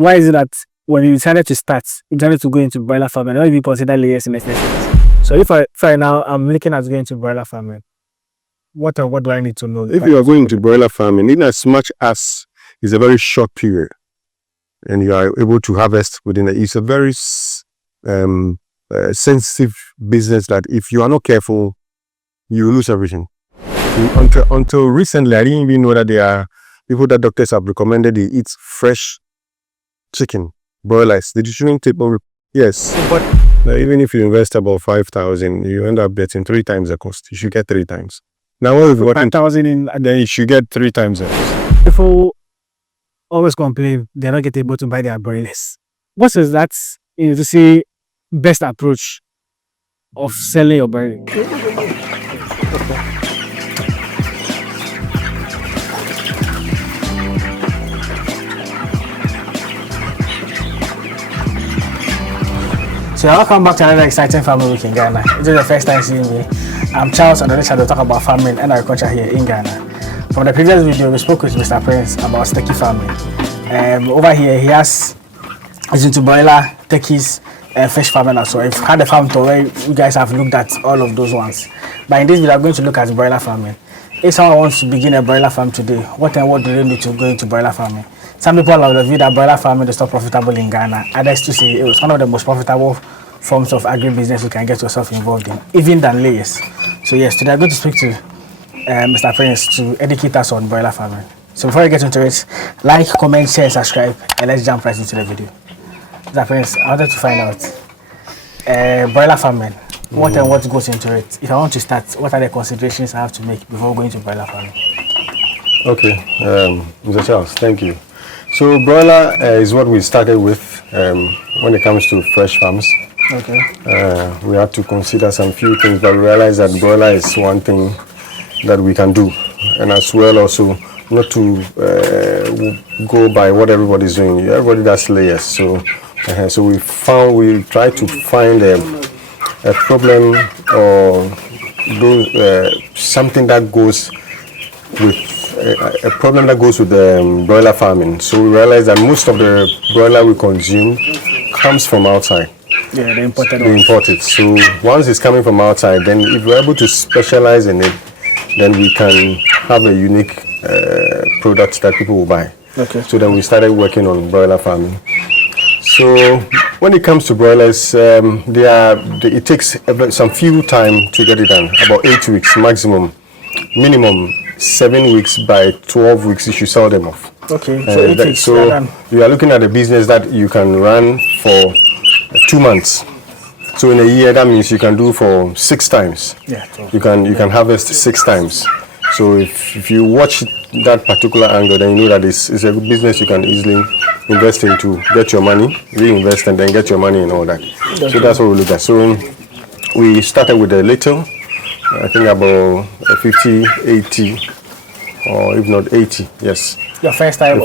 Why is it that when you decided to start, you decided to go into broiler farming, not even consider layers in the first place? So if I now I'm looking at going to broiler farming, what do I need to know? If you are going to broiler farming, in as much as it's a very short period, and you are able to harvest within it, it's a very sensitive business that if you are not careful, you lose everything. Until recently, I didn't even know that there are people that doctors have recommended they eat fresh chicken, broilers. They shouldn't take over. Yes. But even if you invest about 5,000, you end up getting 3 times the cost. You should get 3 times. Now, what if you 5,000 in, then you should get 3 times the cost. People always complain they're not getting able to buy their broilers. What is that? To see best approach of selling your broiler? So welcome back to another exciting farming week in Ghana. This is the first time seeing me. I'm Charles, and on this channel we talk about farming and agriculture here in Ghana. From the previous video, we spoke with Mr. Prince about turkey farming. Over here, he's into broiler, turkeys, fish farming as well. I've had a farm tour where you guys have looked at all of those ones. But in this video, I'm going to look at broiler farming. If someone wants to begin a broiler farm today, what do they need to go into broiler farming? Some people have the view that broiler farming is not profitable in Ghana. Others to say it was one of the most profitable forms of agribusiness you can get yourself involved in, even than layers. So yes, today I'm going to speak to Mr. Prince to educate us on broiler farming. So before we get into it, like, comment, share, subscribe, and let's jump right into the video. Mr. Prince, I wanted to find out broiler farming. What and what goes into it? If I want to start, what are the considerations I have to make before going to broiler farming? Okay, Mr. Charles, thank you. So broiler is what we started with when it comes to fresh farms. Okay. We had to consider some few things, but we realized that broiler is one thing that we can do, and as well also not to go by what everybody's doing. Everybody does layers, so we tried to find a problem or something that goes with a problem that goes with the broiler farming. So we realized that most of the broiler we consume comes from outside. Yeah, they import it. So once it's coming from outside, then if we're able to specialize in it, then we can have a unique product that people will buy. Okay. So then we started working on broiler farming. So when it comes to broilers, it takes some few time to get it done. About 8 weeks maximum, minimum 7 weeks. By 12 weeks you should sell them off. Okay. So 8 weeks. So you are looking at a business that you can run for 2 months. So in a year, that means you can do for 6 times. Yeah. You can harvest 6 times. So if you watch that particular angle, then you know that it's a good business you can easily invest into, get your money, reinvest, and then get your money and all that. Okay. So that's what we look at. So we started with a little, I think about 50, 80, or if not 80, yes. Your first time?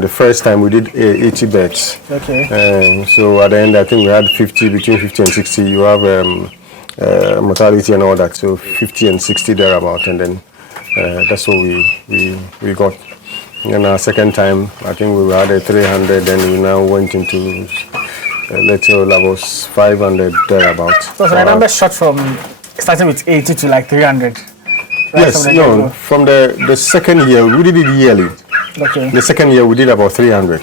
The first time we did 80 beds. Okay. So at the end, I think we had between 50 and 60. You have mortality and all that, so 50 and 60 thereabout, and then that's what we got. And our second time, I think we had a 300, then we now went into little levels 500 thereabout. So the number shot from starting with 80 to like 300. Yes, no, from the second year, we did it yearly. Okay. The second year, we did about 300.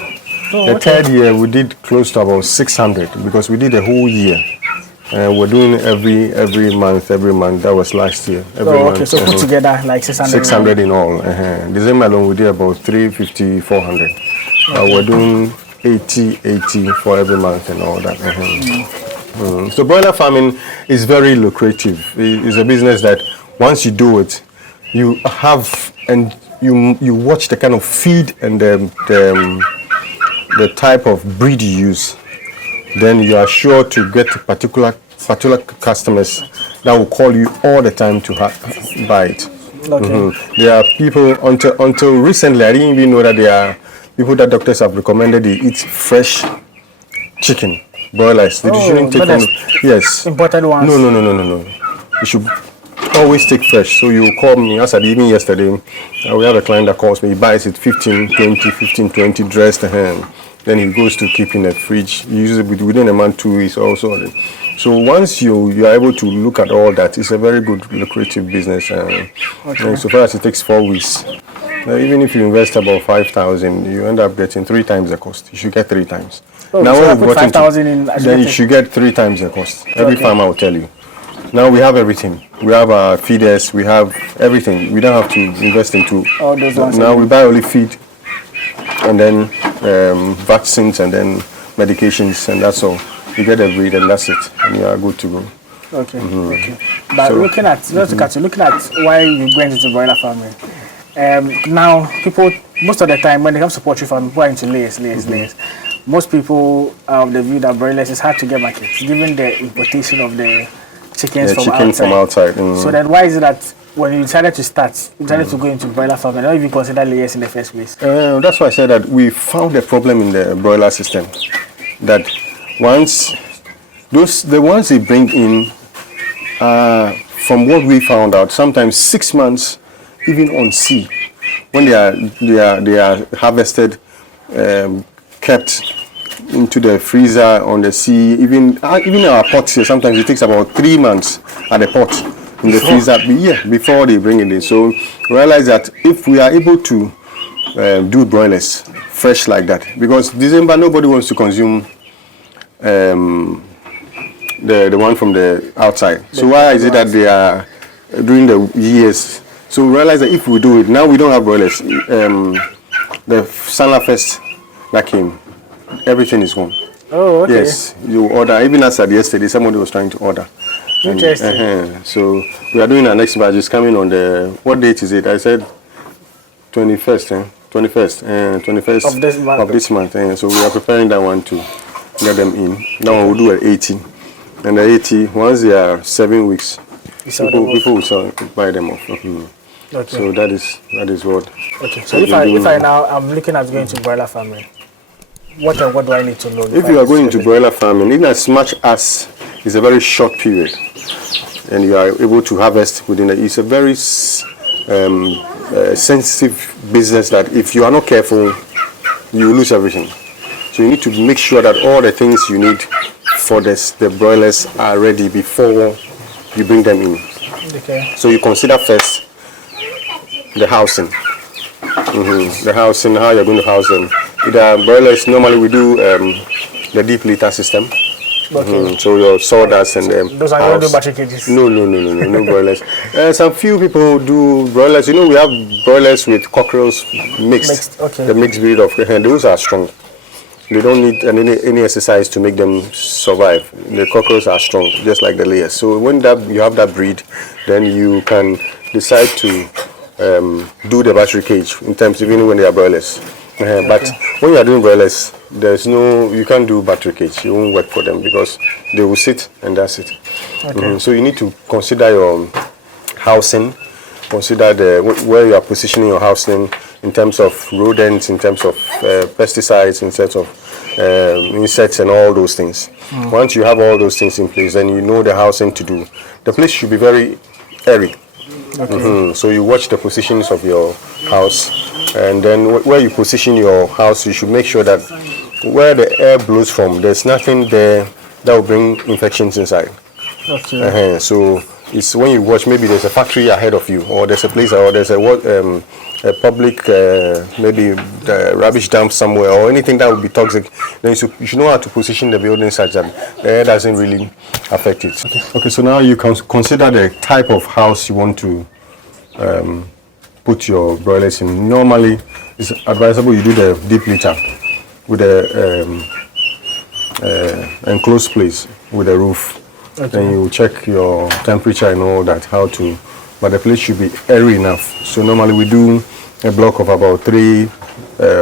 The third year, we did close to about 600 because we did a whole year. We're doing every month. That was last year. Every month. So put together like 600. 600 in all. December alone, we did about 350, 400. We're doing 80 for every month and all that. So broiler farming is very lucrative. It's a business that once you do it, you have and you watch the kind of feed and the type of breed you use, then you are sure to get particular customers that will call you all the time to buy it. Okay. There are people until recently, I didn't even know that there are people that doctors have recommended they eat fresh chicken, broilers. They shouldn't take them. Yes. Imported ones. No. You should always take fresh. So you call me, as I did even yesterday, we have a client that calls me, he buys it 15, 20 dressed, then it goes to keep in the fridge. Usually within a month, 2 weeks also. So once you are able to look at all that, it's a very good lucrative business. And so far as it takes 4 weeks, even if you invest about 5,000, you end up getting 3 times the cost. You should get 3 times. Now when you put 5,000 in, then you should get 3 times the cost. Every farmer will tell you. Now we have everything. We have our feeders. We have everything. We don't have to invest into all those ones. Now we buy only feed, and then vaccines, and then medications, and that's all. You get a breed, and that's it, and you are good to go. Okay. Okay. But so, looking at why you went into broiler farming. Now people, most of the time when it comes to poultry farming, people are into layers. Most people the view that broilers is hard to get markets, given the importation of the chickens from outside. Mm. So then why is it that when you decided to start, you decided to go into broiler farming, not even consider layers in the first place? That's why I said that we found a problem in the broiler system. That once the ones they bring in, from what we found out, sometimes 6 months, even on sea, when they are harvested, kept into the freezer on the sea, even our pots here, sometimes it takes about 3 months at the pot in the freezer before they bring it in. So realize that if we are able to do broilers fresh like that, because December nobody wants to consume the one from the outside. So why is it that they are during the years? So realize that if we do it now, we don't have broilers. The Sandler Fest that came, everything is gone. Oh, okay. Yes, you order. Even as at yesterday, somebody was trying to order. Interesting. So we are doing our next batch. It's coming on the, what date is it? I said 21st. 21st of this month. So we are preparing that one to get them in. That one we'll do at 18. And the 80, once they are 7 weeks, people will buy them off. Okay. So that is what. Okay. So if I now I'm looking at going to broiler farming, what do I need to know? If you are going to broiler farming, in as much as it's a very short period, and you are able to harvest within it, it's a very sensitive business that if you are not careful, you lose everything. So you need to make sure that all the things you need for the broilers are ready before you bring them in. Okay. So you consider first the housing. The housing, how you're going to house them. With the broilers, normally we do the deep litter system. Okay. So your sawdust and those are not battery cages. No broilers. Some few people do broilers. You know, we have broilers with cockerels mixed. Okay. The mixed breed of those are strong. They don't need any exercise to make them survive. The cockerels are strong, just like the layers. So when you have that breed, then you can decide to do the battery cage in terms even when they are broilers. But when you are doing broilers, you can't do battery cage. You won't work for them because they will sit and that's it. Okay. So you need to consider your housing, consider where you are positioning your housing in terms of rodents, in terms of pesticides, in terms of insects and all those things. Once you have all those things in place, then you know the housing to do. The place should be very airy. Okay. So you watch the positions of your house, and then where you position your house, you should make sure that where the air blows from, there's nothing there that will bring infections inside. Okay. So it's when you watch, maybe there's a factory ahead of you, or there's a place, or there's a public, maybe rubbish dump somewhere, or anything that would be toxic. Then you should know how to position the building such that the air doesn't really affect it. Okay. So now you can consider the type of house you want to put your broilers in. Normally, it's advisable you do the deep litter with a enclosed place with a roof. Okay. Then you check your temperature and all that, but the place should be airy enough. So normally we do a block of about 3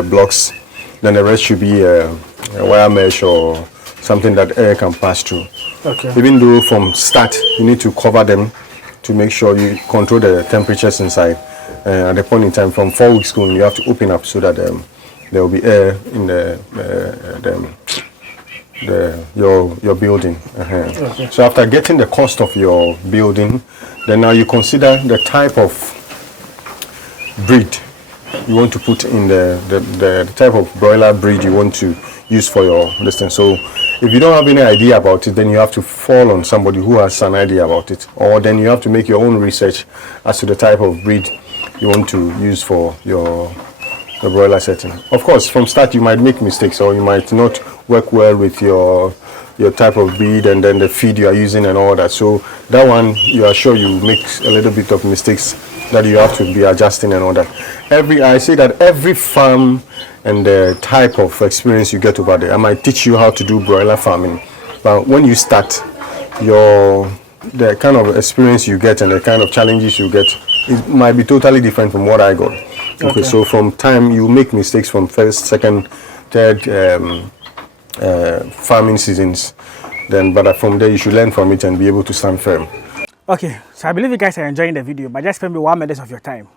blocks. Then the rest should be a wire mesh or something that air can pass through. Okay. Even though from start you need to cover them to make sure you control the temperatures inside. At the point in time, from 4 weeks going, you have to open up so that there will be air in your building. Okay. So after getting the cost of your building, then now you consider the type of breed you want to put in the type of broiler breed you want to use for your distance. So if you don't have any idea about it, then you have to fall on somebody who has an idea about it, or then you have to make your own research as to the type of breed you want to use for your broiler setting. Of course, from start you might make mistakes, or you might not work well with your type of breed and then the feed you are using and all that. So that one, you are sure you make a little bit of mistakes that you have to be adjusting and all that. I say that every farm and the type of experience you get over there. I might teach you how to do broiler farming, but when you start, the kind of experience you get and the kind of challenges you get, it might be totally different from what I got. Okay, so from time you make mistakes from first, second, third farming seasons, but from there you should learn from it and be able to stand firm. Okay, so I believe you guys are enjoying the video, but just spend me 1 minute of your time.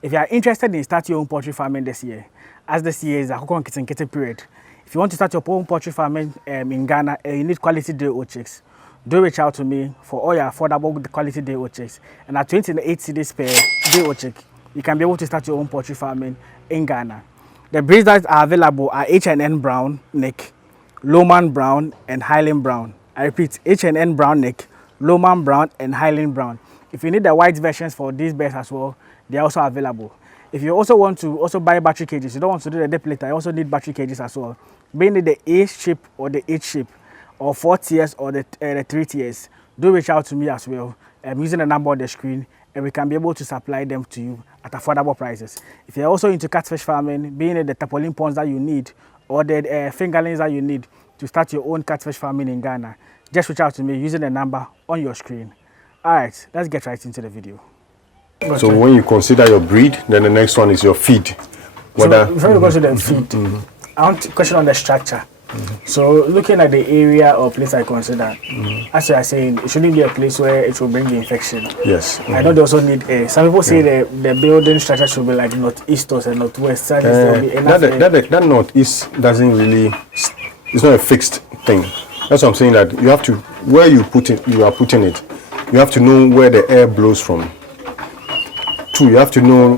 If you are interested in starting your own poultry farming this year, as this year is a Kitten period, if you want to start your own poultry farming in Ghana, you need quality day-old chicks. Do reach out to me for all your affordable quality day-old chicks. And at 28 cedis per day-old chick, you can be able to start your own poultry farming in Ghana. The breeds that are available are H&N Brown Neck, Lowman Brown, and Highland Brown. I repeat, H&N Brown Neck, Lowman Brown, and Highland Brown. If you need the white versions for these birds as well, they are also available. If you also want to buy battery cages, you don't want to do the depilator, you also need battery cages as well. Being it the A shape or the H shape, or 4 tiers or the 3 tiers, do reach out to me as well. Using the number on the screen, and we can be able to supply them to you at affordable prices. If you're also into catfish farming, being it the tarpaulin ponds that you need, or the fingerlings that you need to start your own catfish farming in Ghana, just reach out to me using the number on your screen. All right, let's get right into the video. So when you consider your breed, then the next one is your feed. So before we go to the feed, I want to question on the structure. So looking at the area or place I consider, as you are saying, it shouldn't be a place where it will bring the infection. Yes. I know they also need air. Some people say the building structure should be like northeast or northwest. So that northeast doesn't really, it's not a fixed thing. That's what I'm saying, that you have to, where you are putting it, you have to know where the air blows from. Two, you have to know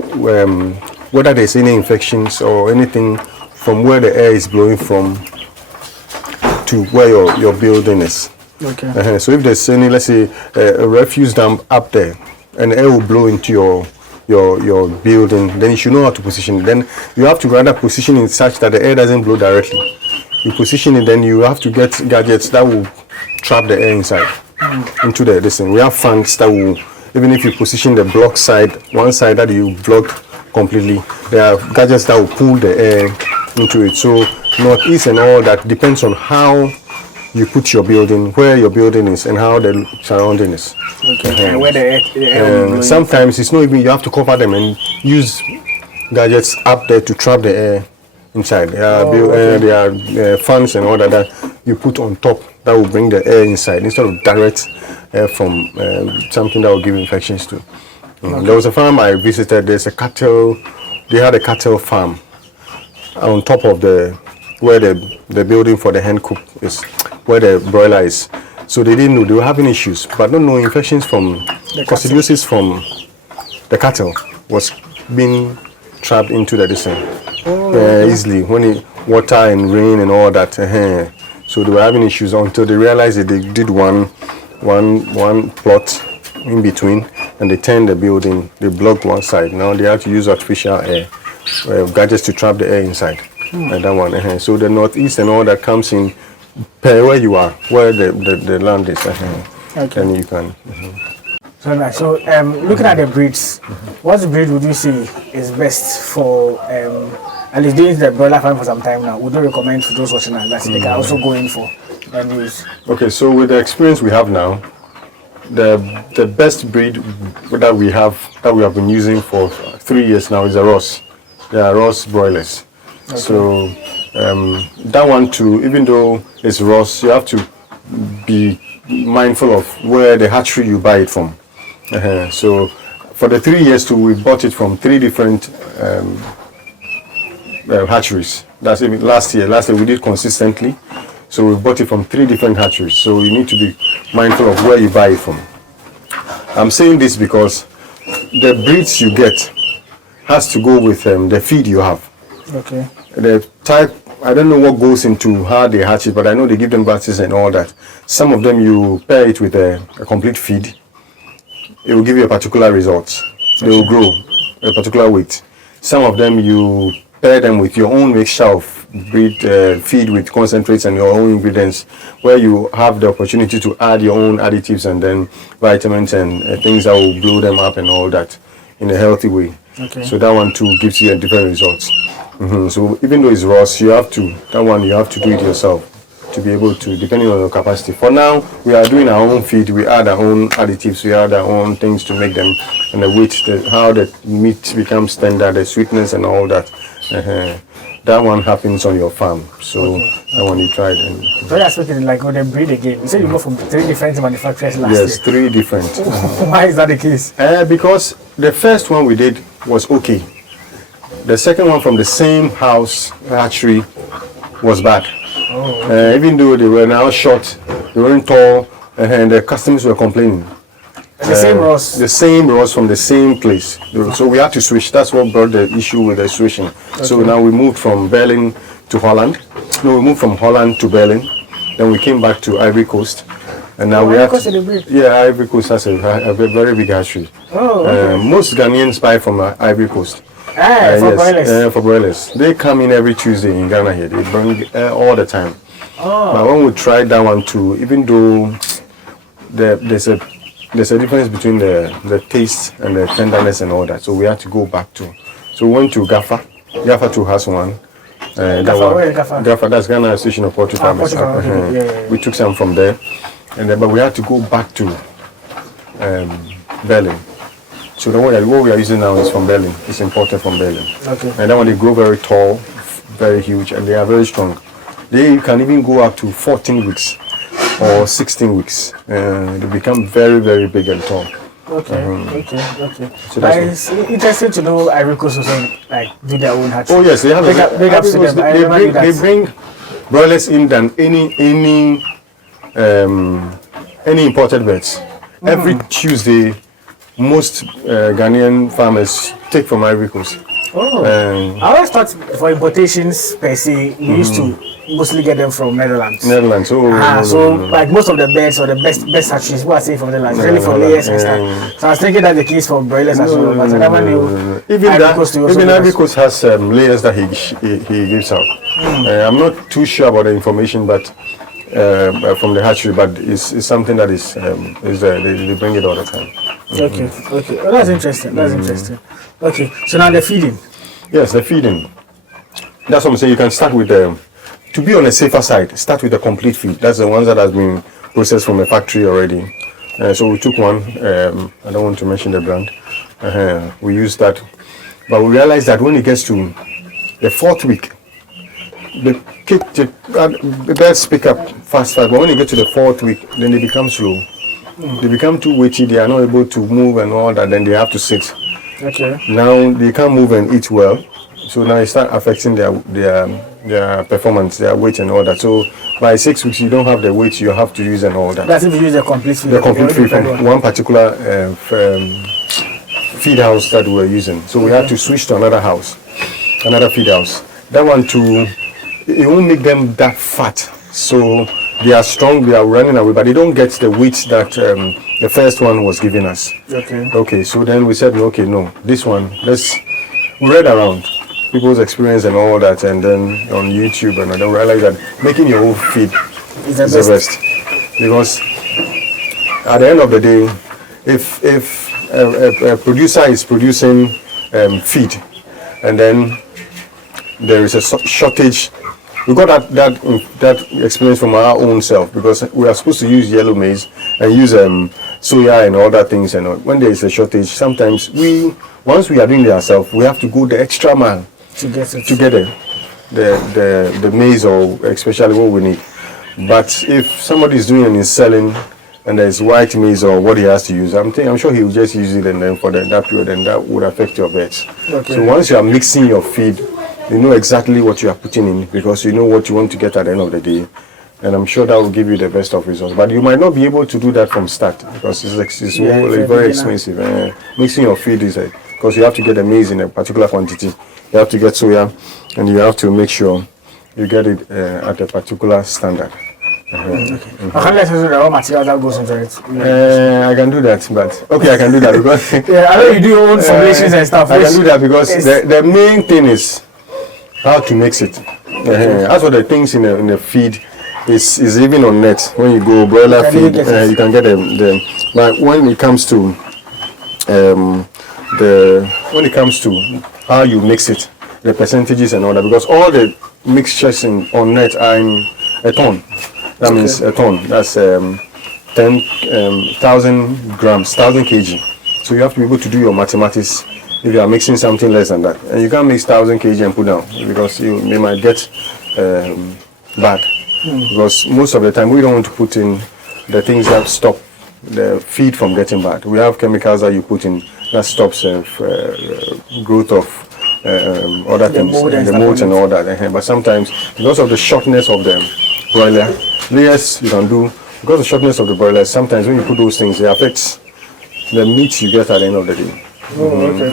whether there's any infections or anything from where the air is blowing from to where your building is. Okay. So if there's any, let's say, a refuse dump up there, and the air will blow into your building, then you should know how to position it. Then you have to rather position it such that the air doesn't blow directly. You position it, then you have to get gadgets that will trap the air inside into this thing. We have fans that will, even if you position the block side, one side that you block completely, there are gadgets that will pull the air into it. So northeast and all that depends on how you put your building, where your building is, and how the surrounding is. Okay. And where the air sometimes it's not even, you have to cover them and use gadgets up there to trap the air inside. There are fans and all that you put on top that will bring the air inside instead of direct air from something that will give infections to. There was a farm I visited. They had a cattle farm on top of where the building for the hen coop is, where the broiler is. So they didn't know they were having issues, but don't know infections from coccidiosis from the cattle was being trapped into the descent easily when water and rain and all that. So they were having issues until they realized that they did one plot in between, and they turned the building. They blocked one side. Now they have to use artificial air gadgets to trap the air inside. And that one. So the northeast and all that comes in per where you are, where the land is. Okay. And you can. So nice. So looking at the breeds, what breed would you say is best for at least doing the broiler farm for some time now? Would you recommend for those watching us that they can also go in for and use? Okay, so with the experience we have now, the best breed that we have been using for 3 years now is a Ross. They are Ross broilers. Okay. So that one too, even though it's Ross, you have to be mindful of where the hatchery you buy it from. So for the 3 years too, we bought it from 3 different hatcheries. That's even last year we did consistently. So we bought it from 3 different hatcheries. So you need to be mindful of where you buy it from. I'm saying this because the breeds you get has to go with the feed you have. Okay. The type I don't know what goes into how they hatch it, but I know they give them vaccines and all that. Some of them you pair it with a complete feed. It will give you a particular result. They will grow a particular weight. Some of them you pair them with your own mixture of feed with concentrates and your own ingredients, where you have the opportunity to add your own additives and then vitamins and things that will blow them up and all that in a healthy way. Okay. So that one too gives you a different results. So even though it's raw, you have to do it yourself to be able to, depending on your capacity. For now, we are doing our own feed. We add our own additives. We add our own things to make them, and the weight, how the meat becomes tender, the sweetness and all that. That one happens on your farm. So that one you tried. And so you're speaking like when they breed again. You said you go from 3 different manufacturers last year. Yes, 3 different. Why is that the case? Because the first one we did was okay. The second one from the same house hatchery was bad. Even though they were now short, they weren't tall, and the customers were complaining. The same rows? The same rows from the same place. So we had to switch. That's what brought the issue with the switching. Okay. So now we moved from Berlin to Holland. No, we moved from Holland to Berlin. Then we came back to Ivory Coast. And now we have Ivory Coast has a very big hatchery. Most Ghanaians buy from Ivory Coast. For broilers? For broilers. They come in every Tuesday in Ghana here. They bring all the time. But when we tried that one too, even though there's a difference between the taste and the tenderness and all that, so we had to go back to. So we went to Gaffa. Gaffa too has one. Gaffa, that's Ghana Association of Poultry Farmers. We took some from there, but we had to go back to Berlin. So what we are using now is from Berlin. It's imported from Berlin. Okay. And then when they grow very tall, very huge, and they are very strong. They can even go up to 14 weeks or 16 weeks. They become very, very big and tall. Okay. So it's interesting to know Ivory Coast also do their own hatchery. Oh yes, they have big ups to them. They bring broilers in than any imported birds. Every Tuesday, most Ghanaian farmers take from Ivory Coast. I always thought for importations per se, we used to mostly get them from Netherlands. So like most of the birds or the best hatcheries, what I say from Netherlands, really for layers and stuff. So I was thinking that's the case for broilers as well, but I never knew. Even Ivory Coast has layers that he gives out. I'm not too sure about the information, but from the hatchery, but it's something that is there. They bring it all the time. Okay. Oh, that's interesting. Okay, so now the feeding. Yes, the feeding. That's what I'm saying. You can start with to be on a safer side, start with a complete feed. That's the ones that has been processed from a factory already. So we took one. I don't want to mention the brand. We used that, but we realized that when it gets to the 4th week, the birds pick up fast, but when you get to the 4th week, then they become slow. They become too weighty. They are not able to move and all that. Then they have to sit. Okay. Now they can't move and eat well, so now it start affecting their performance, their weight and all that. So by 6 weeks, you don't have the weight you have to use and all that. That's if you use the complete feed. The complete feed from one particular feed house that we were using. So we had to switch to another feed house. That one too, it won't make them that fat. So they are strong, they are running away, but they don't get the weight that the first one was giving us. Okay, so then we said, okay, no, this one, we read around people's experience and all that, and then on YouTube, and I don't realize that making your own feed is the best. Because at the end of the day, if a producer is producing feed, and then there is a shortage. We got that experience from our own self, because we are supposed to use yellow maize and use soya and all that things, and when there is a shortage, sometimes once we are doing it ourselves, we have to go the extra mile to get the maize, or especially what we need. But if somebody is doing and is selling, and there's white maize or what he has to use, I'm sure he will just use it, and then for that period, and that would affect your birds. So once you are mixing your feed, you know exactly what you are putting in, because you know what you want to get at the end of the day, and I'm sure that will give you the best of results. But you might not be able to do that from start, because it's very expensive. Mixing your feed is because you have to get the maize in a particular quantity, you have to get soya, and you have to make sure you get it at a particular standard. Okay. Can let us know the raw material that goes into it? I can do that, but okay, I can do that because yeah, I know you do your own formulations and stuff. I can do that because the main thing is how to mix it. That's what the things in the feed is even on net. When you go broiler feed, you can get them. But when it comes to how you mix it, the percentages and all that, because all the mixtures on net are in a ton. That means a ton. That's 10,000 grams, 1,000 kg. So you have to be able to do your mathematics if you are mixing something less than that. And you can't mix 1,000 kg and put down because they might get bad. Because most of the time we don't want to put in the things that stop the feed from getting bad. We have chemicals that you put in that stops growth of other things, the molds and all that. But sometimes because of the shortness of the broiler, layers you can do, because of the shortness of the broiler, sometimes when you put those things, it affects the meat you get at the end of the day.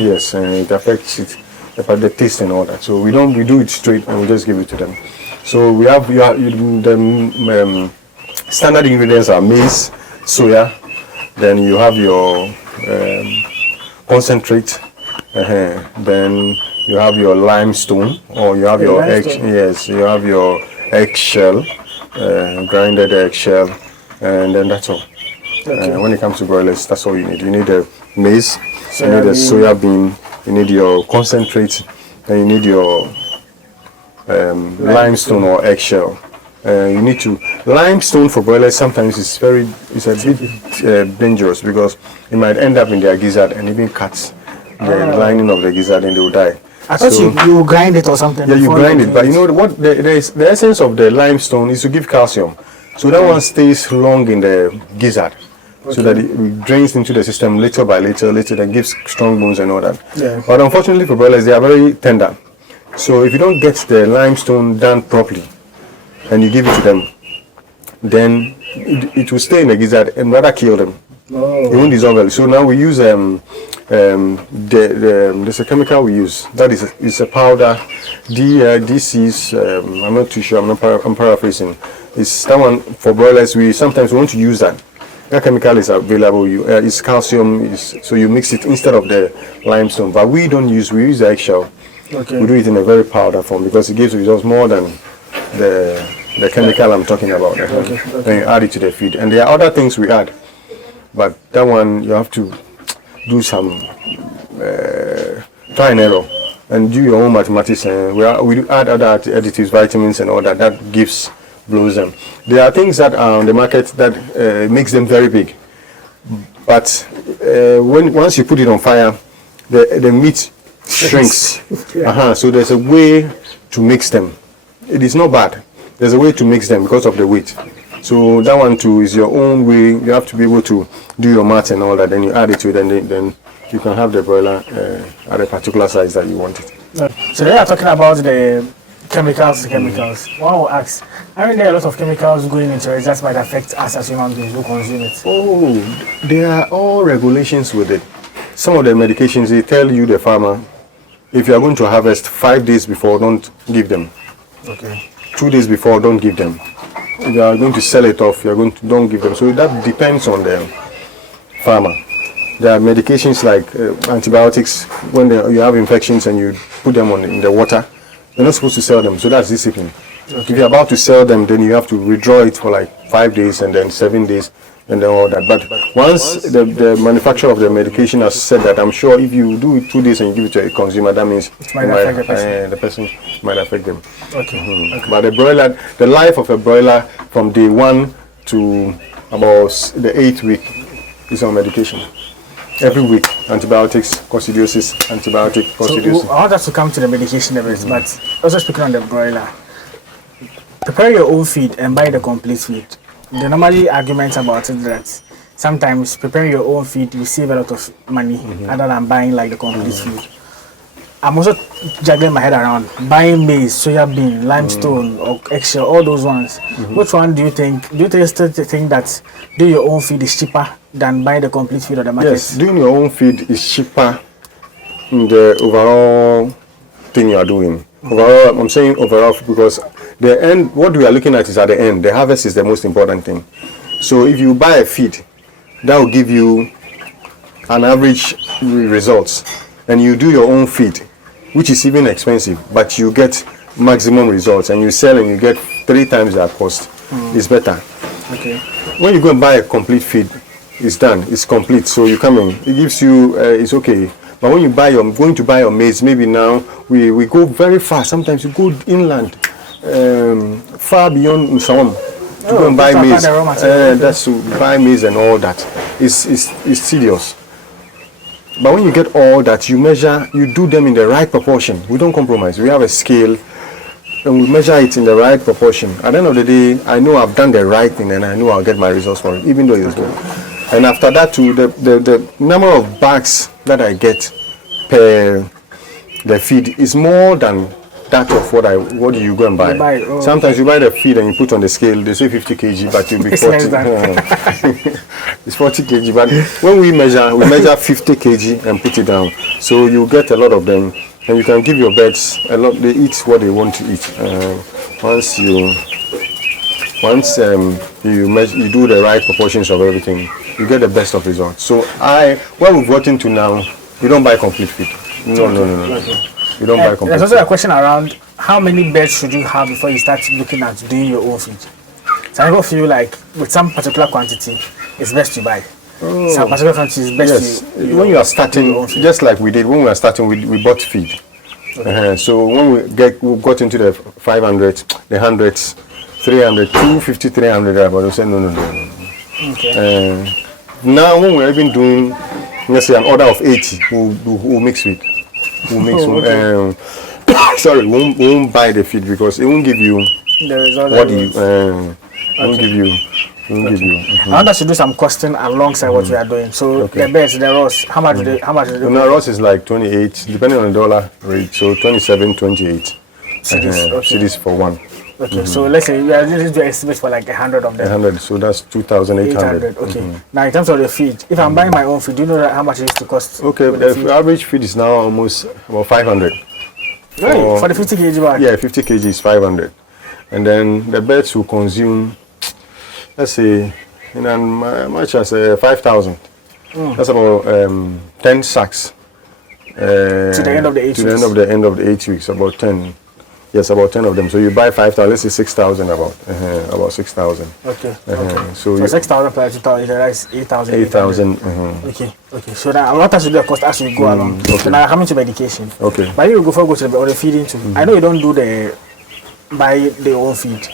Yes, and it affects it, the taste and all that. So we do it straight and we just give it to them. So we have the standard ingredients are maize, soya, then you have your concentrate, then you have your limestone, or you have your egg. Yes, you have your eggshell, grinded eggshell, and then that's all. When it comes to broilers, that's all you need. You need the maize, you need the soya bean, you need your concentrate, and you need your limestone or eggshell. You need to limestone for broilers. Sometimes it's a bit dangerous because it might end up in their gizzard and even cuts the lining of the gizzard and they will die. I thought you grind it or something. Yeah, you grind it, but you know what? The essence of the limestone is to give calcium, so that one stays long in the gizzard, so that it drains into the system little by little, that gives strong bones and all that. Yeah. But unfortunately for broilers, they are very tender. So if you don't get the limestone done properly, and you give it to them, then it will stay in the gizzard and rather kill them. It won't dissolve well. So now we use there's a chemical we use that is a powder. This is I'm not too sure. I'm paraphrasing. It's that one for broilers. We sometimes want to use that. That chemical is available. It's calcium. So you mix it instead of the limestone. But we use the eggshell. Okay. We do it in a very powder form because it gives results more than the chemical I'm talking about. Then you add it to the feed, and there are other things we add. But that one you have to do some try and error and do your own mathematics. We add other additives, vitamins and all that. That blows them. There are things that are on the market that makes them very big. But once you put it on fire, the meat shrinks. So there's a way to mix them. It is not bad. There's a way to mix them because of the weight. So that one too is your own way. You have to be able to do your math and all that. Then you add it to it, and then you can have the broiler at a particular size that you want it. So they are talking about the chemicals. One will ask, aren't there a lot of chemicals going into it that might affect us as human beings who consume it? Oh, there are all regulations with it. Some of the medications, they tell you, the farmer, if you are going to harvest 5 days before, don't give them. Okay. 2 days before, don't give them. If you are going to sell it off, don't give them. So that depends on the farmer. There are medications like antibiotics. When you have infections and you put them in the water, you're not supposed to sell them. So that's discipline. Okay. If you're about to sell them, then you have to withdraw it for like 5 days and then 7 days and then all that. But once the manufacturer of the medication has said that, I'm sure if you do it 2 days and you give it to a consumer, that means the person might affect them. Okay. Okay. But the life of a broiler from day 1 to about the 8th week is on medication. Every week, antibiotics, coccidiosis, antibiotic, coccidiosis. So I want us to come to the medication a bit, but also speaking on the broiler, prepare your own feed and buy the complete feed. The normally arguments about it that sometimes preparing your own feed you save a lot of money other than buying like the complete feed. I'm also juggling my head around buying maize, soya bean, limestone, or eggshell, all those ones. Which one do you think? Do you still think that doing your own feed is cheaper than buying the complete feed of the market? Yes, doing your own feed is cheaper in the overall thing you are doing. Overall, I'm saying overall because the end, what we are looking at is at the end. The harvest is the most important thing. So if you buy a feed, that will give you an average results, and you do your own feed, which is even expensive, but you get maximum results, and you sell and you get 3 times that cost. It's better. Okay. When you go and buy a complete feed, it's done, it's complete. So you come in, it gives you, it's okay. But when you buy going to buy your maize, maybe now we go very far. Sometimes you go inland, far beyond Nsawam, to go and buy maize. That's to buy maize and all that. It's tedious. But when you get all that, you measure, you do them in the right proportion. We don't compromise. We have a scale, and we measure it in the right proportion. At the end of the day, I know I've done the right thing, and I know I'll get my results for it, even though it's low. And after that, too, the number of bags that I get per the feed is more than that of what do you go and buy. Sometimes you buy the feed and you put on the scale, they say 50 kg, but you'll be 40. It's 40 kg, but when we measure 50 kg and put it down. So you get a lot of them, and you can give your birds a lot. They eat what they want to eat. Once you do the right proportions of everything, you get the best of results. So what we've got into now, we don't buy complete feed. No. You don't buy complete. There's also a question around how many birds should you have before you start looking at doing your own feed. Some people feel like with some particular quantity, it's best to buy. Some particular quantity is best to. When you are starting, just like we did when we were starting, we bought feed. Okay. So when we got into the 500, the 100s, 300, 250, 300, but we said no. Okay. Now when we're even doing, let's say, an order of 80, we'll mix with. We'll mix. Sorry, we won't buy the feed because it won't give you the result. What you won't give you. I want us to do some costing alongside what we are doing. So the birds, the roast, how much do they? No, roast is like 28, depending on the dollar rate. So 27, 28. Cities for one. Okay, so let's say you are just doing estimates for like 100 of them. 100, so that's 2,800. Okay. Now in terms of the feed, if I'm buying my own feed, do you know how much it used to cost? Okay, the average feed is now almost about 500. Right, for the 50 kg bag? Yeah, 50 kg is 500. And then the birds will consume, let's say, in as much as 5,000. That's about 10 sacks. To the end of the 8 weeks? To the end of the 8 weeks, about 10. Yes, about 10 of them. So you buy 5,000, let's say 6,000 about 6,000. Okay. So 6,000 plus 2,000, that's 8,000. 8,000. Okay. So now I want us to do the cost as we go along. So now coming to medication. Okay. But you go for the feeding too. I know you don't do buy the own feed.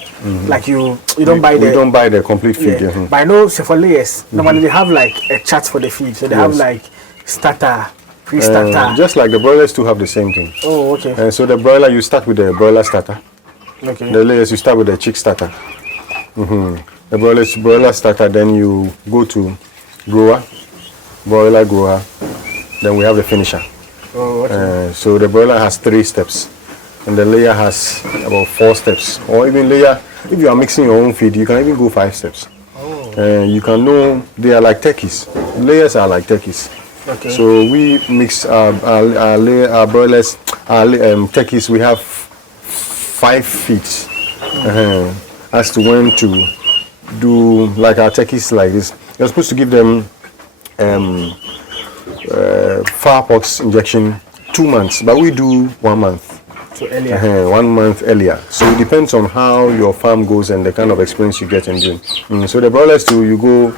Like you don't buy we don't buy the complete feed. Yeah. But I know for layers, normally they have like a chart for the feed. So they have like starter, pre-starter. Just like the broilers too have the same thing. Oh, okay. So the broiler, you start with the broiler starter. Okay. The layers, you start with the chick starter. The broiler starter, then you go to broiler grower, then we have the finisher. Oh, okay. So the broiler has 3 steps, and the layer has about 4 steps. Or even layer, if you are mixing your own feed, you can even go 5 steps. You can know they are like turkeys. Layers are like turkeys. Okay. So we mix our broilers, turkeys. We have 5 feet as to when to do like our turkeys like this. You're supposed to give them fowlpox injection 2 months, but we do 1 month. So earlier. 1 month earlier. So it depends on how your farm goes and the kind of experience you get in doing. So the broilers too, you go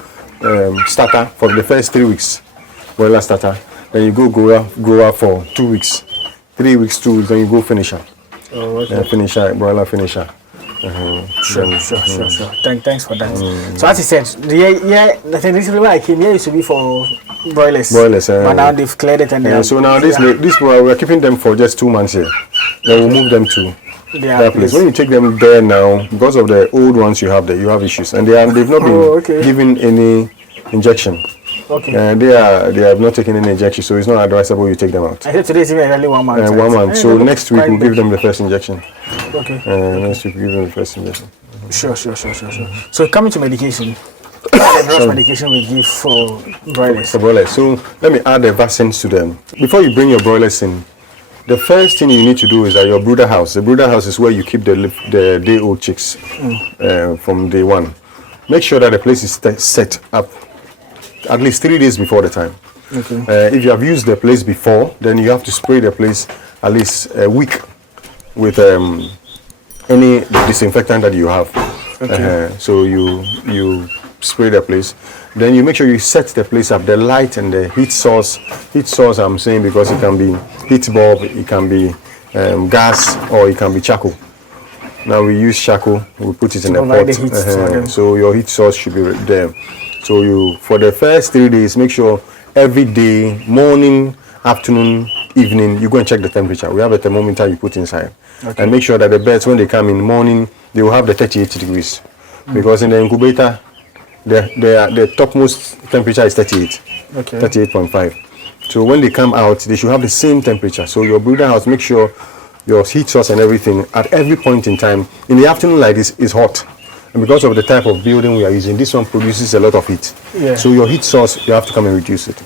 starter for the first 3 weeks. Broiler starter, then you go grower for 2 weeks, 3 weeks, 2 weeks, then you go finisher. Oh, okay. Finisher, broiler finisher. Sure. Thanks for that. So as you said, the thing this is why I came here used to be for broilers. But now they've cleared it and so now this we're keeping them for just 2 months here. Then we'll move them to that place. When you take them there now, because of the old ones you have there, you have issues, and they've not been given any injection. Okay. They have not taken any injection, so it's not advisable you take them out. I said today is only 1 month. 1 month. So next week we'll give them the first injection. Okay. Next week we'll give them the first injection. Sure. So coming to medication, what medication we give for broilers? For broilers. So let me add the vaccines to them. Before you bring your broilers in, The first thing you need to do is that your brooder house. The brooder house is where you keep the day-old chicks from day one. Make sure that the place is set up at least 3 days before the time. Okay. If you have used the place before, then you have to spray the place at least a week with any disinfectant that you have. Okay. So you spray the place. Then you make sure you set the place up, the light and the heat source. Heat source I'm saying because it can be heat bulb, it can be gas, or it can be charcoal. Now we use charcoal, we put it in the pot. So your heat source should be there. So you, for the first 3 days, make sure every day, morning, afternoon, evening, you go and check the temperature. We have a thermometer you put inside. Okay. And make sure that the birds, when they come in the morning, they will have the 38 degrees. Because in the incubator, the topmost temperature is 38, 38.5. So when they come out, they should have the same temperature. So your brooder house, make sure your heat source and everything at every point in time. In the afternoon like this is hot. And because of the type of building we are using, this one produces a lot of heat. Yeah. So your heat source, you have to come and reduce it.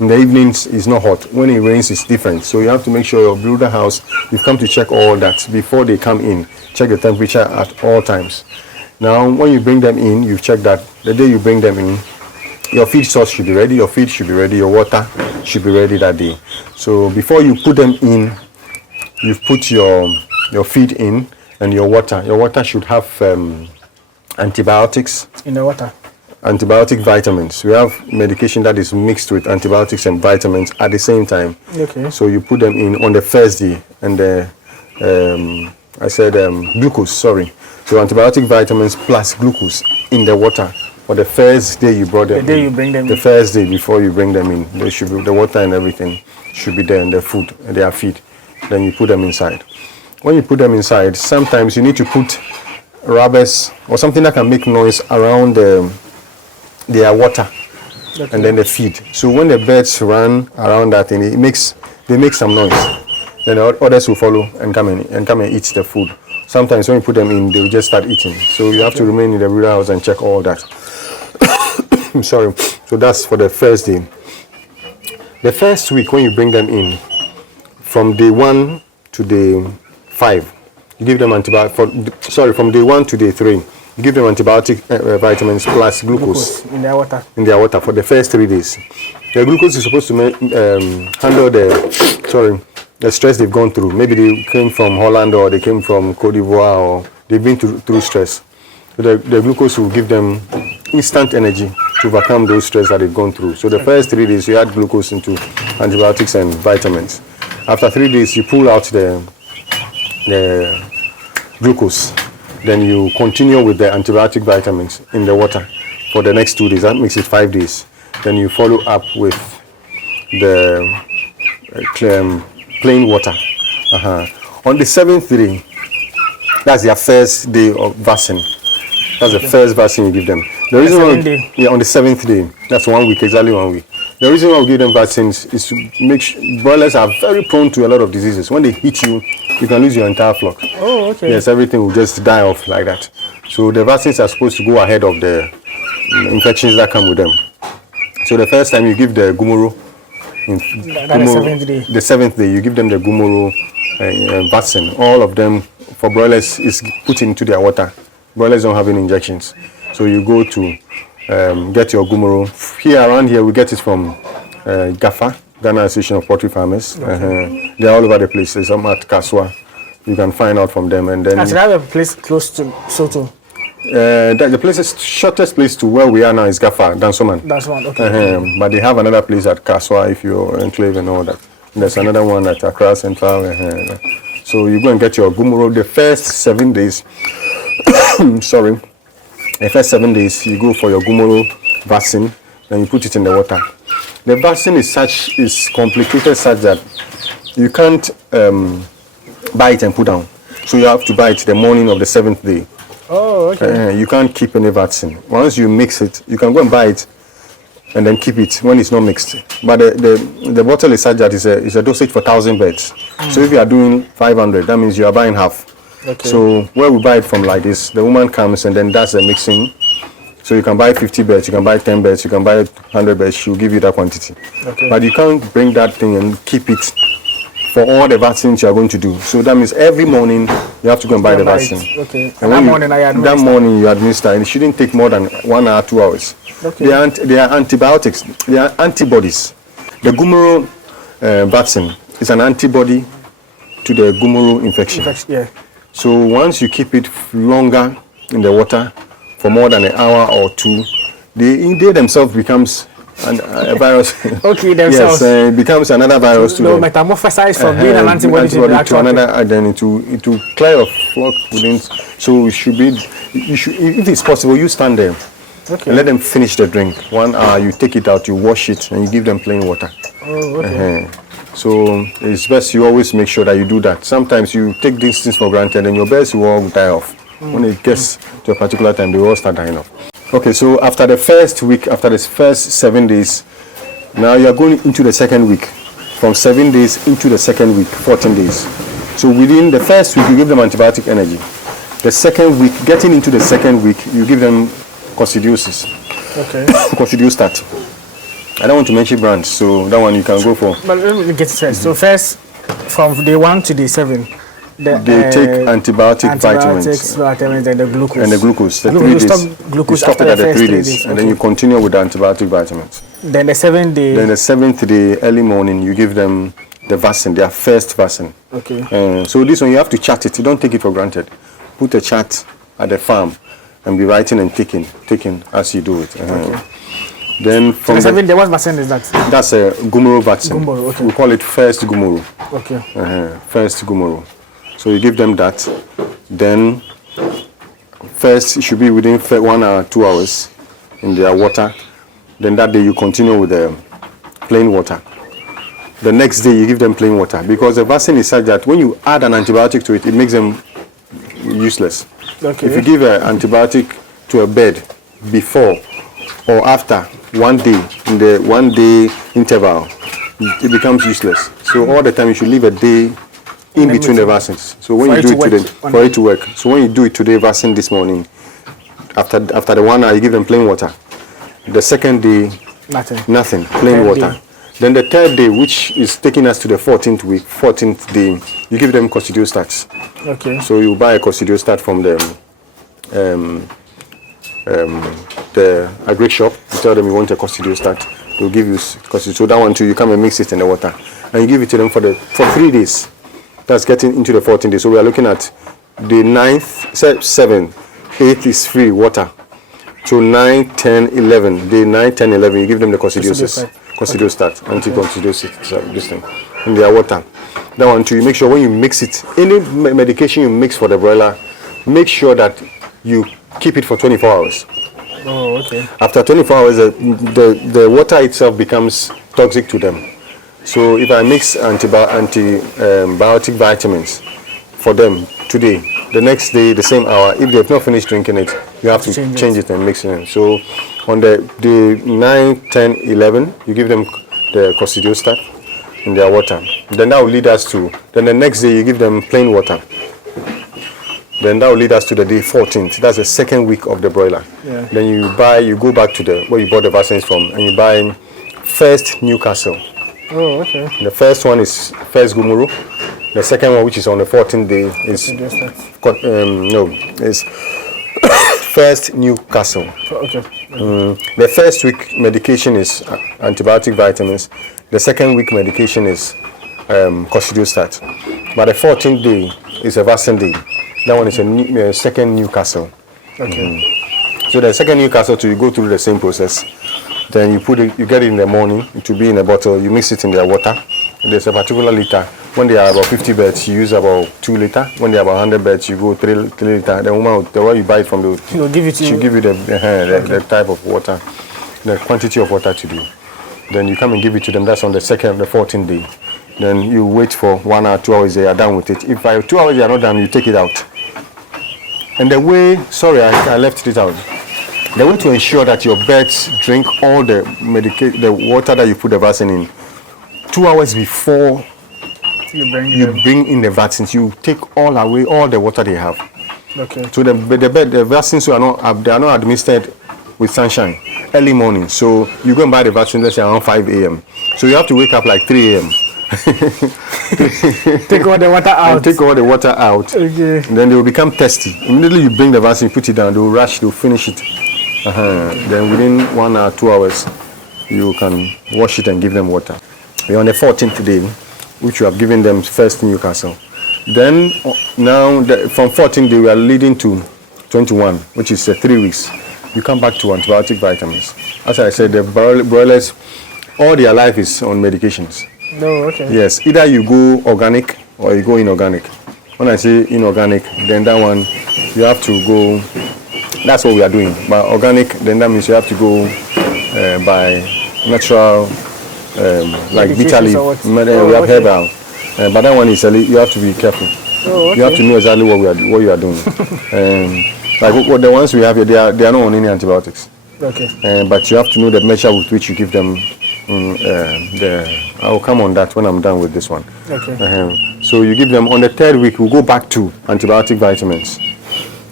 In the evenings, it's not hot. When it rains, it's different. So you have to make sure your brooder house, you've come to check all that before they come in. Check the temperature at all times. Now, when you bring them in, you check that the day you bring them in, your feed source should be ready, your feed should be ready, your water should be ready that day. So before you put them in, you've put your feed in and your water. Your water should have antibiotics. In the water? Antibiotic vitamins. We have medication that is mixed with antibiotics and vitamins at the same time. Okay. So you put them in on the first day, and glucose, sorry. So antibiotic vitamins plus glucose in the water for the first day you brought them in. The day you bring them in. The first day before you bring them in. They should be, the water and everything should be there, and the food, and their feed. Then you put them inside. When you put them inside, sometimes you need to put rubbers or something that can make noise around their water, and then the feed. So when the birds run around that thing, they make some noise. Then the others will follow and come and eat the food. Sometimes when you put them in, they will just start eating. So you have to remain in the brooder house and check all that. Sorry. So that's for the first day. The first week when you bring them in, from day 1 to day 5, you give them antibiotic. From day 1 to day 3, you give them antibiotic vitamins plus glucose in their water. In their water for the first 3 days. The glucose is supposed to handle the stress they've gone through. Maybe they came from Holland or they came from Cote d'Ivoire or they've been through stress. So the glucose will give them instant energy to overcome those stress that they've gone through. So the first 3 days you add glucose into antibiotics and vitamins. After 3 days you pull out the glucose. Then you continue with the antibiotic vitamins in the water for the next 2 days. That makes it 5 days. Then you follow up with the plain water. On the 7th day, that's their first day of vaccine. That's the first vaccine you give them. The reason why, on the 7th day, that's 1 week, exactly 1 week. The reason why we give them vaccines is to make sure broilers are very prone to a lot of diseases. When they hit you, you can lose your entire flock. Oh, okay. Yes, everything will just die off like that. So the vaccines are supposed to go ahead of the infections that come with them. So the first time you give the gumoro, the 7th day, you give them the gumoro vaccine. All of them for broilers is put into their water. Broilers don't have any injections. So you go to get your gumoro. Around here, we get it from GAFA, Ghana Association of Poultry Farmers. Okay. They're all over the place. There's some at Kaswa. You can find out from them. And then I have a place close to Soto. The shortest place to where we are now is GAFA, Dansoman. That's one, okay. But they have another place at Kaswa if you're enclave and all that. And there's another one at Accra Central. So you go and get your gumoro the first 7 days. Sorry. The first 7 days, you go for your gumoro vaccine, and you put it in the water. The vaccine is complicated such that you can't buy it and put down. So you have to buy it the morning of the 7th day. Oh, okay. You can't keep any vaccine. Once you mix it, you can go and buy it and then keep it when it's not mixed. But the bottle is such that it's a dosage for 1,000 birds. So if you are doing 500, that means you are buying half. Okay. So where we buy it from like this, the woman comes and then does the mixing. So you can buy 50 birds, you can buy 10 birds, you can buy 100 birds, she'll give you that quantity. Okay. But you can't bring that thing and keep it for all the vaccines you are going to do. So that means every morning you have to go and buy the vaccine. Okay. And that morning you administer, and it shouldn't take more than 1 hour, 2 hours. Okay. They are antibiotics. They are antibodies. The Gumoro vaccine is an antibody to the Gumoro infection. Yeah. So once you keep it longer in the water for more than an hour or two, they themselves becomes a virus. Okay, themselves. Yes, it becomes another virus to them. Metamorphosize from being an antibody to another, and then it will clear a flock within. So it should be, if it's possible, you stand there. Okay. And let them finish the drink. 1 hour, you take it out, you wash it, and you give them plain water. Oh, okay. So it's best you always make sure that you do that. Sometimes you take these things for granted, and your birds will all die off. When it gets to a particular time, they will all start dying off. Okay, so after the first week, after the first 7 days, now you are going into the second week. From 7 days into the second week, 14 days. So within the first week, you give them antibiotic energy. The second week, getting into the second week, you give them coccidiosis. Okay. Coccidiostat. I don't want to mention brands, so that one you can go for. But let me get it first. So first, from day 1 to day 7, they take antibiotic vitamins and the glucose. And the glucose. The 3 you days. stop glucose you stop after it at the the 3 days. days, and then you continue with the antibiotic vitamins. Then the 7th day. Then the 7th day, early morning, you give them the vaccine, their first vaccine. Okay. So this one you have to chart it. You don't take it for granted. Put a chart at the farm and be writing and taking as you do it. Okay. Then from the 7th day, what vaccine is that? That's a Gumoro vaccine. Gumoro, okay. We call it first Gumoro. Okay. First Gumoro. So you give them that. Then first it should be within 1 hour, 2 hours in their water. Then that day you continue with the plain water. The next day you give them plain water, because the vaccine is such that when you add an antibiotic to it, it makes them useless. Okay. If you give an antibiotic to a bird before or after 1 day, in the 1 day interval, it becomes useless. So all the time you should leave a day in between the vaccines. So when you do it today, for it to work. So when you do it today, vaccine this morning, after the 1 hour, you give them plain water. The second day, nothing, plain water. Day. Then the third day, which is taking us to the 14th week, 14th day, you give them coccidiostats. Okay. So you buy a coccidiostat from the agri shop. You tell them you want a coccidiostat. They'll give you coccidiostat. So that one too, you come and mix it in the water, and you give it to them for 3 days. That's getting into the 14th day. So we are looking at the 9th, 7th, 8th is free water. So 9, 10, 11. Day 9, 10, 11, you give them the coccidiostat, anti-coccidiosis, this thing, in their water. That one too, you make sure when you mix it, any medication you mix for the broiler, make sure that you keep it for 24 hours. Oh, okay. After 24 hours, the water itself becomes toxic to them. So if I mix antibiotic vitamins for them today, the next day, the same hour, if they have not finished drinking it, you have to change it and mix it in. So on the 9, 10, 11, you give them the coccidiostat in their water. Then that will lead us to, then the next day you give them plain water. Then that will lead us to the day 14th. That's the second week of the broiler. Yeah. Then you go back to where you bought the vaccines from, and you buy first Newcastle. Oh, okay. The first one is first Gumuru. The second one, which is on the 14th day, is first Newcastle. Okay. The first week medication is antibiotic vitamins. The second week medication is coccidiostat. But the 14th day is a vaccine day. That one is a second Newcastle. Okay. So the second Newcastle, you go through the same process. Then you get it in the morning. It will be in a bottle. You mix it in their water. There's a particular liter. When they are about 50 birds, you use about 2 liters. When they are about 100 birds, you go 3 liters. The woman, the way you buy it from she'll give it to you. She'll give you the type of water, the quantity of water to do. Then you come and give it to them. That's on the 14th day. Then you wait for 1 hour, 2 hours. They are done with it. If by 2 hours they are not done, you take it out. And the way, sorry, I left it out. The way to ensure that your birds drink all the water that you put the vaccine in, 2 hours before you bring in the vaccines, you take all away all the water they have. Okay. So the vaccines they are not administered with sunshine early morning. So you go and buy the vaccine, let's say around 5 a.m. So you have to wake up like 3 a.m. Take all the water out. And take all the water out. Okay. And then they will become thirsty. Immediately you bring the vaccine, put it down, they will rush, they will finish it. Then within 1 hour, 2 hours, you can wash it and give them water. We're on the 14th day, which you have given them first Newcastle. Then now from 14 day we are leading to 21, which is 3 weeks. You come back to antibiotic vitamins. As I said, the broilers, all their life is on medications. No, okay. Yes, either you go organic or you go inorganic. When I say inorganic, then that one you have to go. That's what we are doing. But organic, then that means you have to go by natural, like bitter leaf. We have herbal. But that one is you have to be careful. Oh, okay. You have to know exactly what you are doing. Like what the ones we have here, they are not on any antibiotics. Okay. But you have to know the measure with which you give them. I will come on that when I'm done with this one. Okay. So you give them on the 3rd week. We'll go back to antibiotic vitamins.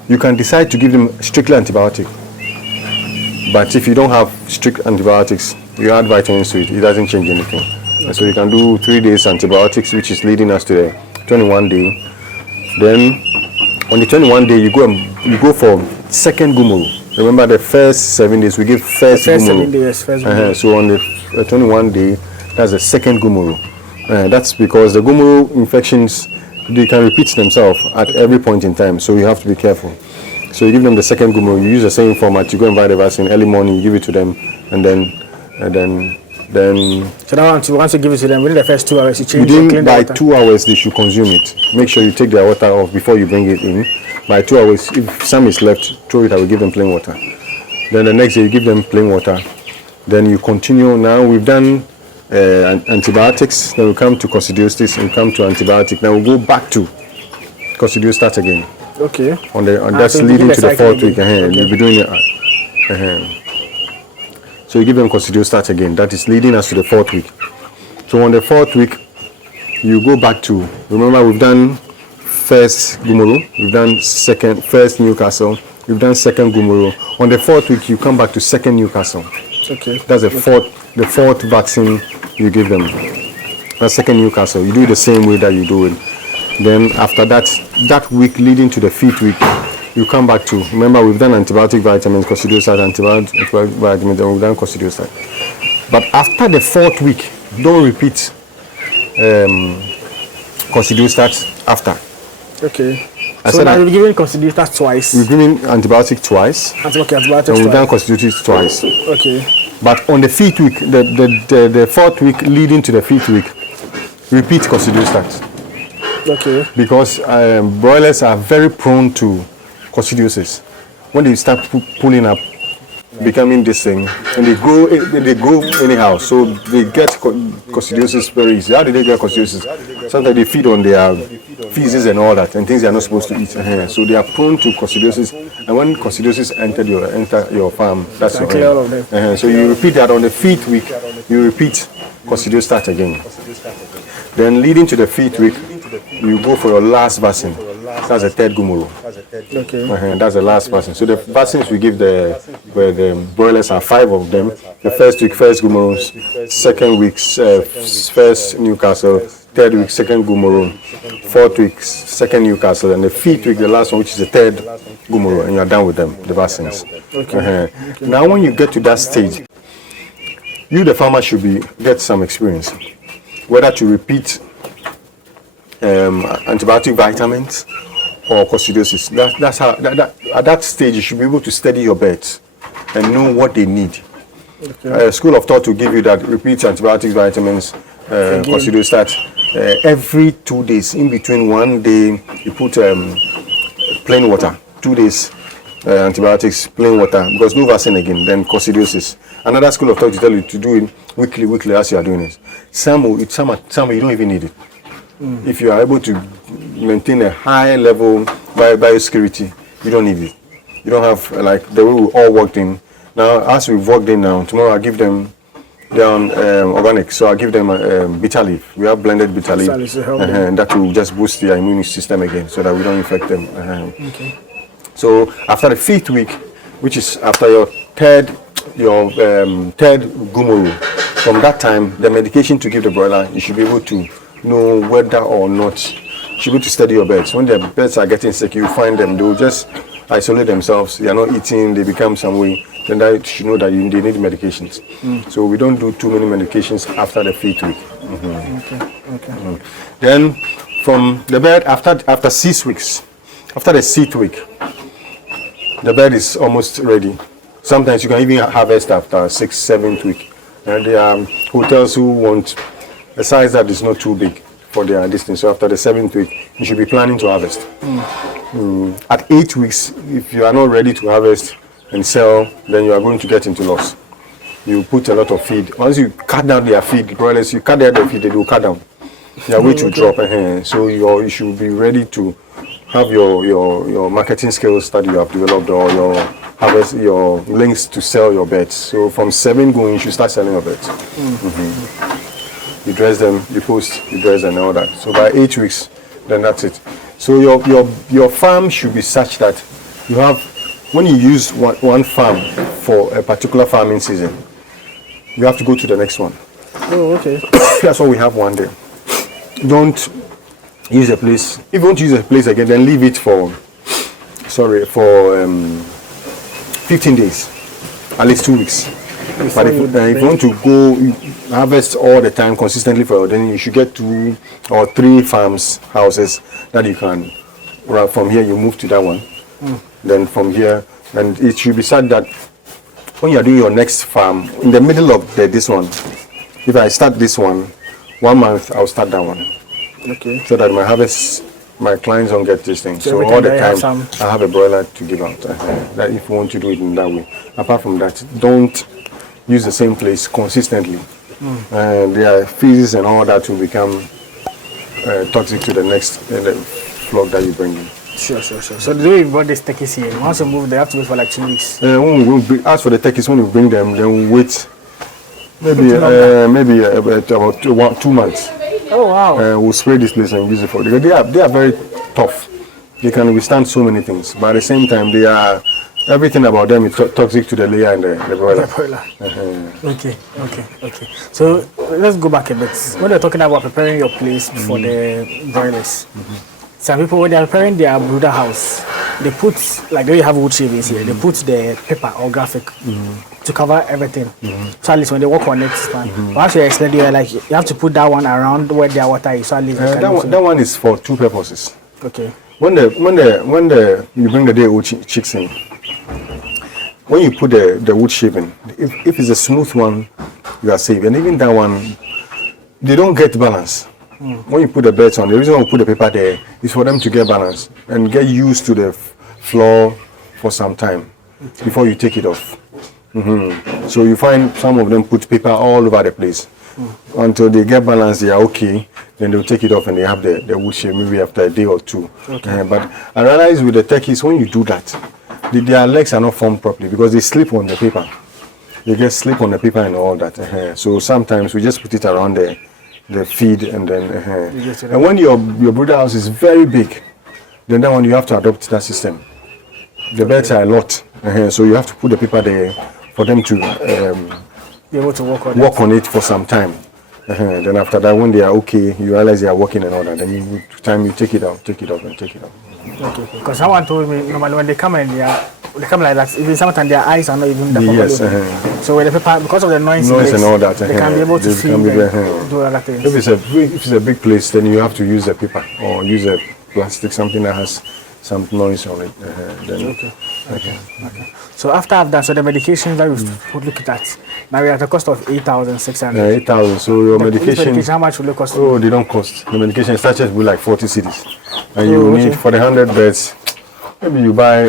You can decide to give them strictly antibiotic. But if you don't have strict antibiotics, you add vitamins to it. It doesn't change anything. Okay. So you can do 3 days antibiotics, which is leading us to the 21 day. Then on the 21 day, you go for second gumuru. Remember the first 7 days we give first gumuru. 7 days, first gumuru. So on the 21 day, that's the second gumuru. That's because the gumuru infections, they can repeat themselves at every point in time. So you have to be careful. So you give them the second gumuru. You use the same format. You go and buy the vaccine early morning. You give it to them, and then. So now once you give it to them, within the first 2 hours, you change it. Within by 2 hours, they should consume it. Make sure you take their water off before you bring it in. By 2 hours, if some is left, throw it. I will give them plain water. Then the next day, you give them plain water. Then you continue. Now we've done antibiotics. Then we come to coccidiosis and come to antibiotic. Now we'll go back to coccidiosis again. Okay. That's so leading to the 4th week. Okay. You'll be doing it. So you give them coccidiosis again. That is leading us to the 4th week. So on the 4th week, you go back to. Remember, we've done first gumuru. We've done first Newcastle. We've done second gumuru. On the 4th week, you come back to second Newcastle. Okay. That's the fourth vaccine you give them. That's second Newcastle. You do it the same way that you do it. Then after that week leading to the 5th week, you come back to. Remember, we've done antibiotic vitamins, coccidiosis, antibiotic vitamins, and we've done coccidiosis. But after the 4th week, don't repeat coccidiosis after. Okay. So now you've given coccidiosis twice. We've given antibiotic twice. Antibiotics and we've done coccidiosis twice. Okay. But on the 5th week, the 4th week leading to the 5th week, repeat coccidiosis. Okay. Because broilers are very prone to coccidiosis. When they start pulling up, becoming this thing, and they grow anyhow, so they get coccidiosis very easy. How do they get coccidiosis? Sometimes they feed on their feces and all that, and things they are not supposed to eat. So they are prone to coccidiosis, and when coccidiosis enter your farm, that's your end. So you repeat that on the 5th week. You repeat coccidiosis again. Then leading to the 5th week, you go for your last vaccine. That's the 3rd gumuru. Okay. That's the last vaccine. So the vaccines we give where the broilers are 5 of them. The 1st week, first gumuru. 2nd week, first Newcastle. 3rd week, second gumuru. 4th week, second Newcastle. And the 5th week, the last one, which is the 3rd gumuru. And you're done with them, the vaccines. Okay. Now when you get to that stage, you, the farmer, should get some experience. Whether to repeat antibiotic vitamins or coccidiosis. That's how at that stage you should be able to study your birds and know what they need. Okay. School of thought will give you that repeat antibiotic vitamins, coccidiosis every 2 days. In between 1 day you put plain water. 2 days antibiotics, plain water, because no vaccine again. Then coccidiosis. Another school of thought will tell you to do it weekly as you are doing it. Some you don't even need it. If you are able to maintain a high level biosecurity, you don't need it. You don't have like the way we all worked in. Now, as we've worked in now, tomorrow I give them organic, so I give them bitter leaf. We have blended bitter leaf, and that will just boost their immune system again, so that we don't infect them. Okay. So after the 5th week, which is after your third gumuru, from that time, the medication to give the broiler, you should be able to know whether or not you should be able to study your birds. When the birds are getting sick, you find them, they will just isolate themselves, they are not eating, they become some way, then that you should know that they need medications. So we don't do too many medications after the 5th week. Okay. Then from the bird, after 6 weeks, after the 6th week, the bird is almost ready. Sometimes you can even harvest after 6th, 7th week. And there are hotels who want a size that is not too big for their distance. So after the 7th week, you should be planning to harvest. At 8 weeks, if you are not ready to harvest and sell, then you are going to get into loss. You put a lot of feed. Once you cut down their feed, broilers, you cut down their feed, they will cut down. Their weight will drop. So you should be ready to have your marketing skills that you have developed, or your links to sell your birds. So from 7 going, you should start selling your birds. You dress them, you post, you dress and all that. So by 8 weeks, then that's it. So your farm should be such that you have, when you use one farm for a particular farming season, you have to go to the next one. Oh, okay. That's why we have one day. Don't use a place. If you want to use a place again, then leave it for 15 days, at least 2 weeks. But if you want to go harvest all the time consistently then you should get 2 or 3 houses that you can. From here you move to that one. Then from here, and it should be said that when you are doing your next farm, in the middle of this one, if I start this one, 1 month I'll start that one. Okay. So that my clients don't get this thing. So all the time I have a broiler to give out. That if you want to do it in that way. Apart from that, don't use the same place consistently. Their feces and all that will become toxic to the next flock that you bring in. Sure. So the way we brought these turkeys here, once you move, they have to wait for like 2 weeks. As for the turkeys, when we bring them, then we wait maybe about 2 months. Oh wow! We'll spray this place and use it for. Because they are very tough. They can withstand so many things, but at the same time, they are everything about them is toxic to the layer and the broiler. Okay. So let's go back a bit. When you're talking about preparing your place for the broilers, some people, when they are preparing their brooder house, they put, like they have wood shavings here, they put the paper or graphic to cover everything. So at least when they walk on it, it's fine. Once you explain, you like you have to put that one around where their water is. So at least that one is for 2 purposes. Okay. When you bring the day-old chicks in, when you put the wood shaving, if it's a smooth one, you are safe. And even that one, they don't get balance. When you put the birds on, the reason why we put the paper there is for them to get balance and get used to the floor for some time before you take it off. So you find some of them put paper all over the place until they get balance, they are okay. Then they'll take it off and they have the wood shave maybe after a day or 2. But I realize with the turkeys, when you do that, their legs are not formed properly because they sleep on the paper. They just sleep on the paper and all that. So sometimes we just put it around the feed and then. And when your brooder house is very big, then that one you have to adopt that system. The birds are a lot, so you have to put the paper there for them to be able to walk on it for some time. Then after that, when they are okay, you realize they are working and all that. Then you take it off. Okay. Because someone told me normally when they come in, they come like that. Even sometimes their eyes are not even the yes. So with the paper, because of the noise and all that, they can be able to see and do other things. If it's a big place, then you have to use a paper or use a plastic, something that has some noise on it. Okay. So after I've done, so the medications that we've looked at, now we are at a cost of 8,600. 8,000. So your medication, how much will it cost? Oh, they don't cost. The medication starts with like 40 cedis, and you need for the 100 beds. Maybe you buy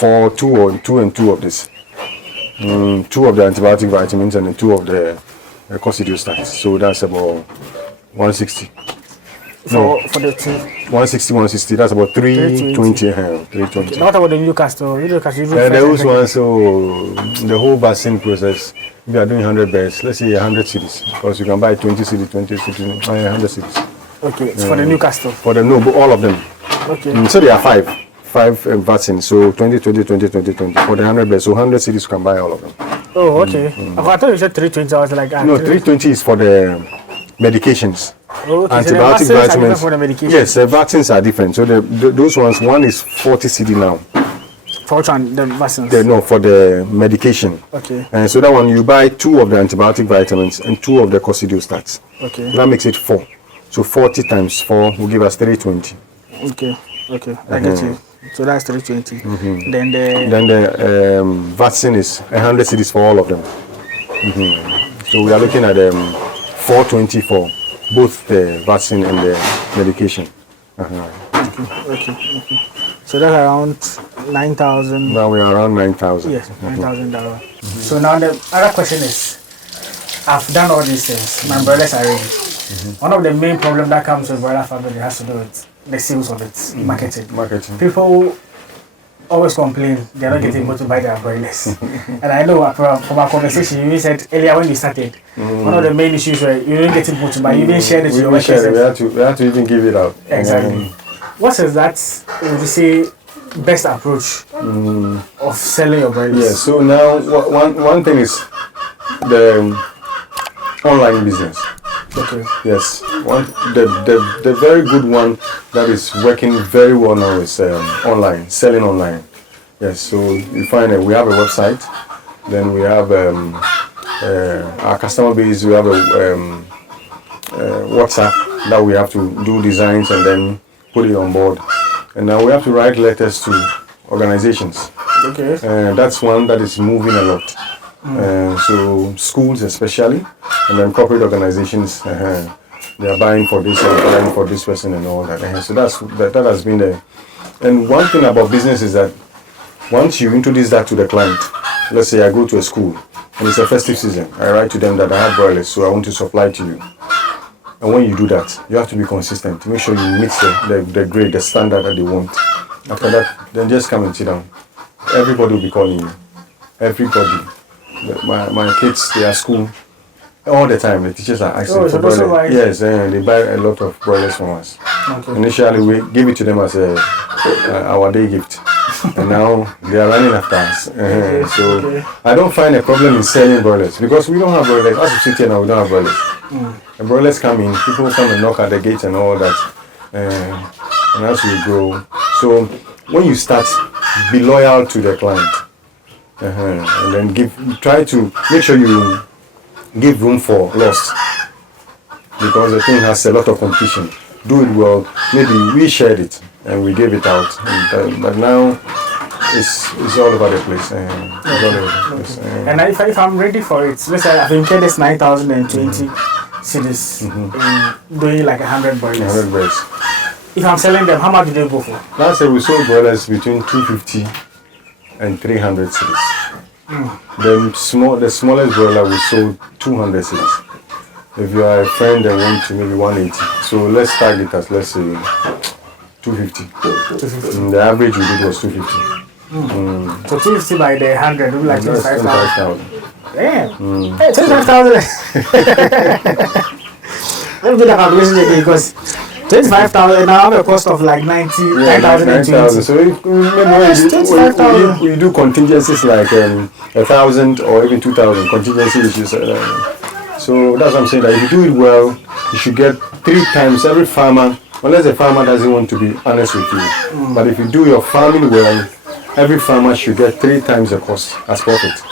2 and 2 of this, 2 of the antibiotic vitamins and 2 of the coccidiostats. So that's about 160. For the 160, that's about 320. 320. What about the Newcastle? Those ones, so the whole vaccine process, if you are doing 100 beds, let's say 100 cities, because you can buy 20 cities, 100 cities. Okay, it's for the Newcastle? But all of them. Okay. So there are 5 vaccines, so 20, for the 100 beds, so 100 cities you can buy all of them. Oh, okay. I thought you said 320. I was like, No, 320 is for the medications. Oh, okay. So the Antibiotic vaccines are different vitamins. for the medication. Yes, the vaccines are different. So those ones, one is 40 CD now. For which one? The vaccines? No, for the medication. Okay. And so that one, you buy 2 of the antibiotic vitamins and 2 of the coccidiostats. Okay. That makes it 4. So 40 times 4 will give us 320. Okay. Okay. I get you. So that's 320. Then the vaccine is 100 cedis for all of them. So we are looking at 420 for both the vaccine and the medication. Okay. So that's around 9,000. Now we are around 9,000. Yes, $9,000. So now the other question is, I've done all these things. My brothers are ready. One of the main problems that comes with broiler family has to do with the sales of it, marketing. People always complain they're not getting able to buy their broilers. And I know from our conversation, you said earlier when you started, one of the main issues were you didn't get able to buy, you didn't share it with your workers. We have to even give it out. Exactly. What is that, would you say, best approach of selling your broilers? Yeah, so now one thing is the online business. Okay. Yes, the very good one that is working very well now is online, selling online. Yes, so you find that we have a website, then we have our customer base, we have a WhatsApp that we have to do designs and then put it on board. And now we have to write letters to organizations. Okay. That's one that is moving a lot. So schools especially, and then corporate organizations, they are buying for this and buying for this person and all that. So that has been the. And one thing about business is that once you introduce that to the client, let's say I go to a school and it's a festive season, I write to them that I have broilers, so I want to supply to you. And when you do that, you have to be consistent to make sure you meet the grade, the standard that they want. After that, then just come and sit down. Everybody will be calling you. Everybody. My kids, they are at school all the time. The teachers are asking for broilers. Yes, they buy a lot of broilers from us. Okay. Initially, we give it to them as our day gift. And now they are running after us. I don't find a problem in selling broilers because we don't have broilers. As we sit here now, we don't have broilers. The broilers come in, people come and knock at the gate and all that. And as we grow, so when you start, be loyal to the client. And then try to make sure you give room for loss because the thing has a lot of competition. Do it well. Maybe we shared it and we gave it out, but now it's all over the place. And if I'm ready for it, let's say I've incurred this 9,020 cedis doing like 100 broilers. 100 broilers. If I'm selling them, how much do they go for? Last year we sold broilers between 250 and 300 cedis. The smallest broiler we sold 200 cedis. If you are a friend and want to, maybe 180. So let's target as, let's say, 250. 250. The average we did was 250. So 250 by the 100 would be like 25,000. Damn. Hey, 25,000. Let me do the calculation again because 25,000 now have a cost of like 9,020. So if we do contingencies like 1,000 or even 2,000 contingency issues. So that's what I'm saying, that if you do it well, you should get 3 times every farmer, unless the farmer doesn't want to be honest with you. But if you do your farming well, every farmer should get 3 times the cost as profit.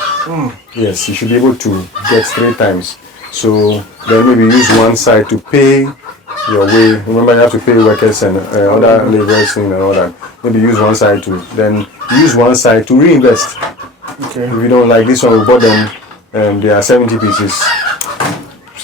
Yes, you should be able to get 3 times. So then maybe use one side to pay your way. Remember, you have to pay workers and other laborers and all that. Maybe use one side to reinvest. Okay. If you don't like this one, we bought them, they are 70 pieces.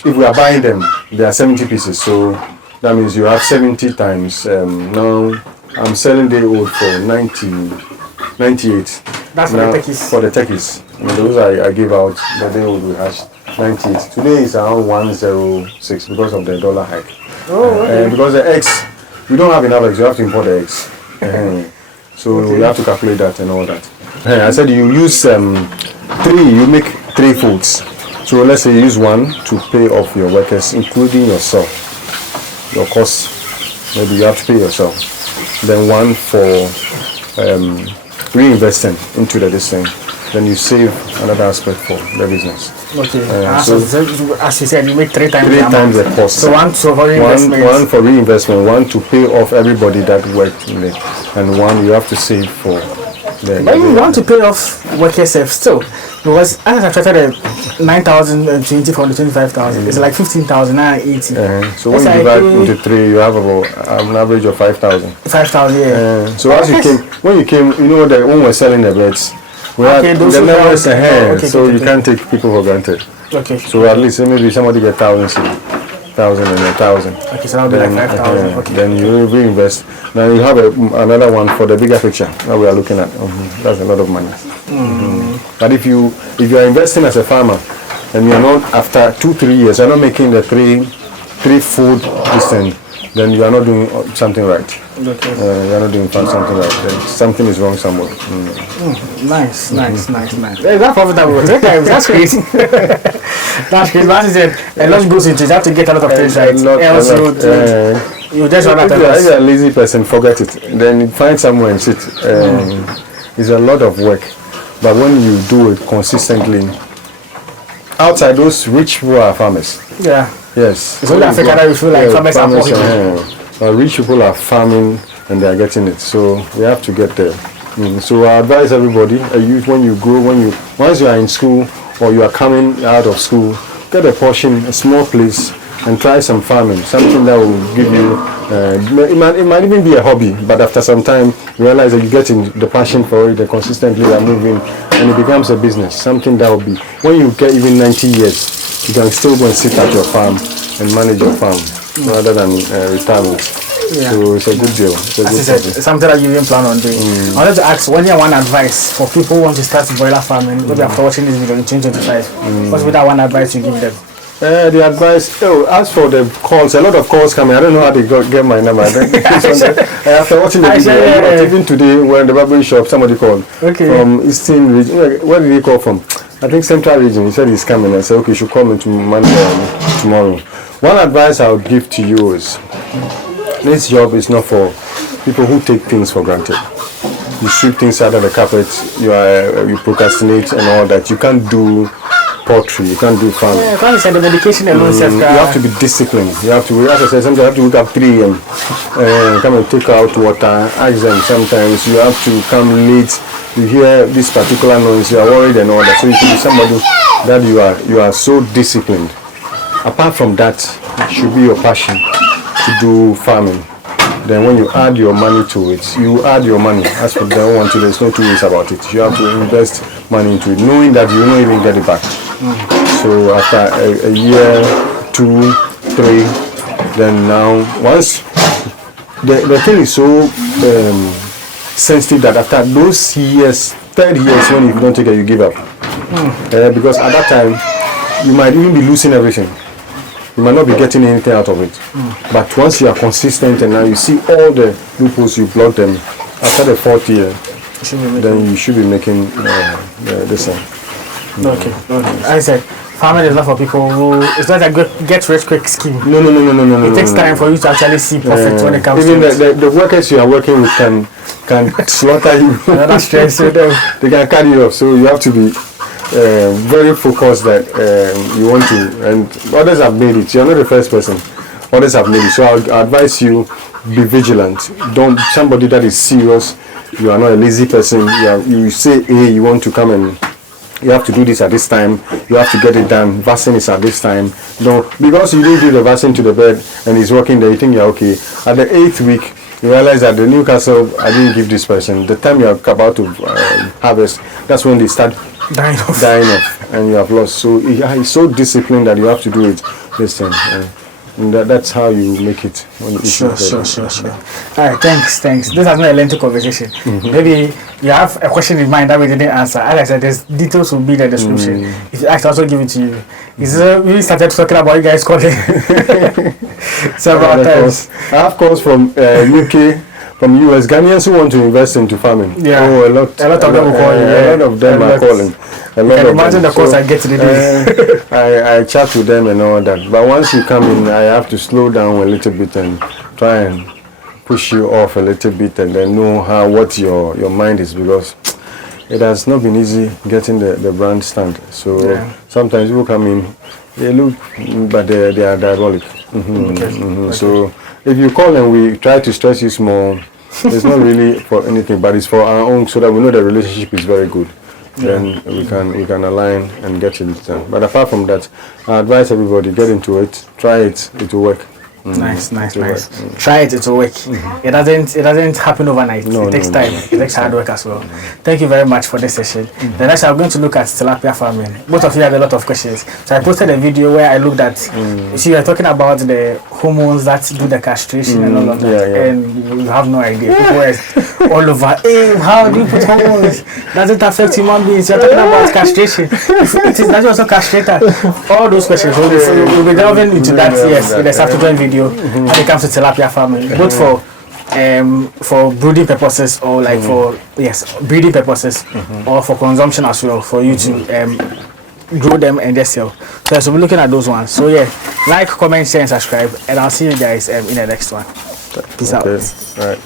If we are buying them, they are 70 pieces. So that means you have 70 times. Now I'm selling day old for 98. That's for the techies. For the techies. Those I give out, the day old we hatch 98. Today is around 106 because of the dollar hike. Oh, okay. Because the eggs, we don't have enough eggs, you have to import the eggs. So we have to calculate that and all that. I said you use 3, you make 3 folds. So let's say you use 1 to pay off your workers, including yourself. Your costs, maybe you have to pay yourself. Then 1 for reinvesting into this thing. then you save another aspect for the business. Okay. So as you said, you make three times the cost. So one for reinvestment. One for reinvestment, one to pay off everybody that worked in it, and one you have to save for. But you want to pay off workers still, because as I started 9,020 from the 25,000, it's like 15,080. So when you divide into 3, you have about an average of 5,000. 5,000, yeah. So when you came, you know that when we're selling the beds, we had the numbers ahead, so you can't take people for granted. Okay. So at least maybe somebody get 1,000 and 1,000. Okay, so that'll be like 5,000. Okay. Then you reinvest. Now you have another one for the bigger picture that we are looking at. That's a lot of money. But if you are investing as a farmer and you're not, after 2-3 years, you're not making the three food distance, then you are not doing something right. Okay. You're not doing something right. Then something is wrong somewhere. Nice. Hey, that's profitable. That's crazy. That's crazy. As you said, a lot goes into it. You have to get a lot of things right. Else you just run out of If you're a lazy person, forget it. Then you find somewhere and sit. It's a lot of work. But when you do it consistently, outside those rich people are farmers. Yeah. Yes. It's only Africa that we feel like farmers are poor. Rich people are farming and they are getting it. So we have to get there. So I advise everybody, when you grow, once you are in school or you are coming out of school, get a portion, a small place, and try some farming, something that will give you, it might even be a hobby, but after some time, you realize that you get in the passion for it, and consistently you are moving, and it becomes a business, something that will be, when you get even 90 years, you can still go and sit at your farm and manage your farm, rather than retirement. Yeah. So it's a good deal. It's something that you even plan on doing. I wanted to ask, one advice for people who want to start broiler farming, maybe after watching this video in 2025, what's that one advice you give them? The advice, as for the calls, a lot of calls coming. I don't know how they get my number. After watching the video, even today, we're in the barbering shop, somebody called from Eastern region. Where did he call from? I think Central region. He said he's coming. I said, okay, you should call me tomorrow. One advice I would give to you is, this job is not for people who take things for granted. You sweep things under the carpet, you procrastinate and all that. You can't do poultry, you can't do farming. Yeah, can't the medication alone. You have to be disciplined. You have to, as I said, sometimes you have to wake up 3 and come and take out water, ask them sometimes. You have to come late. You hear this particular noise, you are worried and all that. So you should be somebody that you are so disciplined. Apart from that, it should be your passion to do farming. Then when you add your money to it, you add your money. As for the one to, there's no 2 ways about it. You have to invest money into it, knowing that you will not even get it back. So after a year, 2, 3, then now once the thing is so sensitive that after those years, 3rd years, when you don't take it, you give up. Because at that time, you might even be losing everything. You might not be getting anything out of it. But once you are consistent and now you see all the loopholes, you block them, after the 4th year, then you should be making this one. Okay. I said, farming is not for people who, it's not a get rich quick scheme. No. It takes time for you to actually see profit when it comes to it. Even the workers you are working with can slaughter you. That's stress. They can cut you off, so you have to be very focused that you want to, and others have made it. You're not the first person. Others have made it. So I advise you, be vigilant. Don't, somebody that is serious. You are not a lazy person. You say, hey, you want to come and you have to do this at this time. You have to get it done. Vaccine is at this time. No, because you didn't do the vaccine to the bird and it's working there, you think you're okay. At the 8th week, you realize that the Newcastle, I didn't give this person. The time you're about to harvest, that's when they start dying off and you have lost. So it's so disciplined that you have to do it this time. And that's how you make it. Sure. All right, thanks. This has been a lengthy conversation. Maybe you have a question in mind that we didn't answer. As I said, there's details will be in the description. If you ask, I'll also give it to you. We started talking about you guys calling several times. I have calls from UK, from US, Ghanaians who want to invest into farming. Yeah. A lot of them are calling. A lot of them are calling. You can imagine the cost I get to the day. I chat with them and all that. But once you come in, I have to slow down a little bit and try and push you off a little bit and then know what your mind is, because it has not been easy getting the brand stand. So sometimes people come in, they look, but they are diabolic. So if you call and we try to stress you small, it's not really for anything, but it's for our own, so that we know the relationship is very good. Then we can align and get it done. But apart from that, I advise everybody, get into it, try it, it will work. Nice. Try it will work. It doesn't happen overnight. It takes time. It takes hard work as well. Thank you very much for this session. The next I'm going to look at tilapia farming. Both of you have a lot of questions. So I posted a video where I looked at, you see, you're talking about the hormones that do the castration and all of that. And you have no idea. People are all over, hey, how do you put hormones? Does it affect human beings? You're talking about castration. Does it also castrate? All those questions. We'll be delving into that, in the subsequent video. When it comes to tilapia farming, both for brooding purposes or like for breeding purposes or for consumption as well, for you to grow them and just sell. So we're looking at those ones. So like, comment, share and subscribe, and I'll see you guys in the next one. Peace out. All right.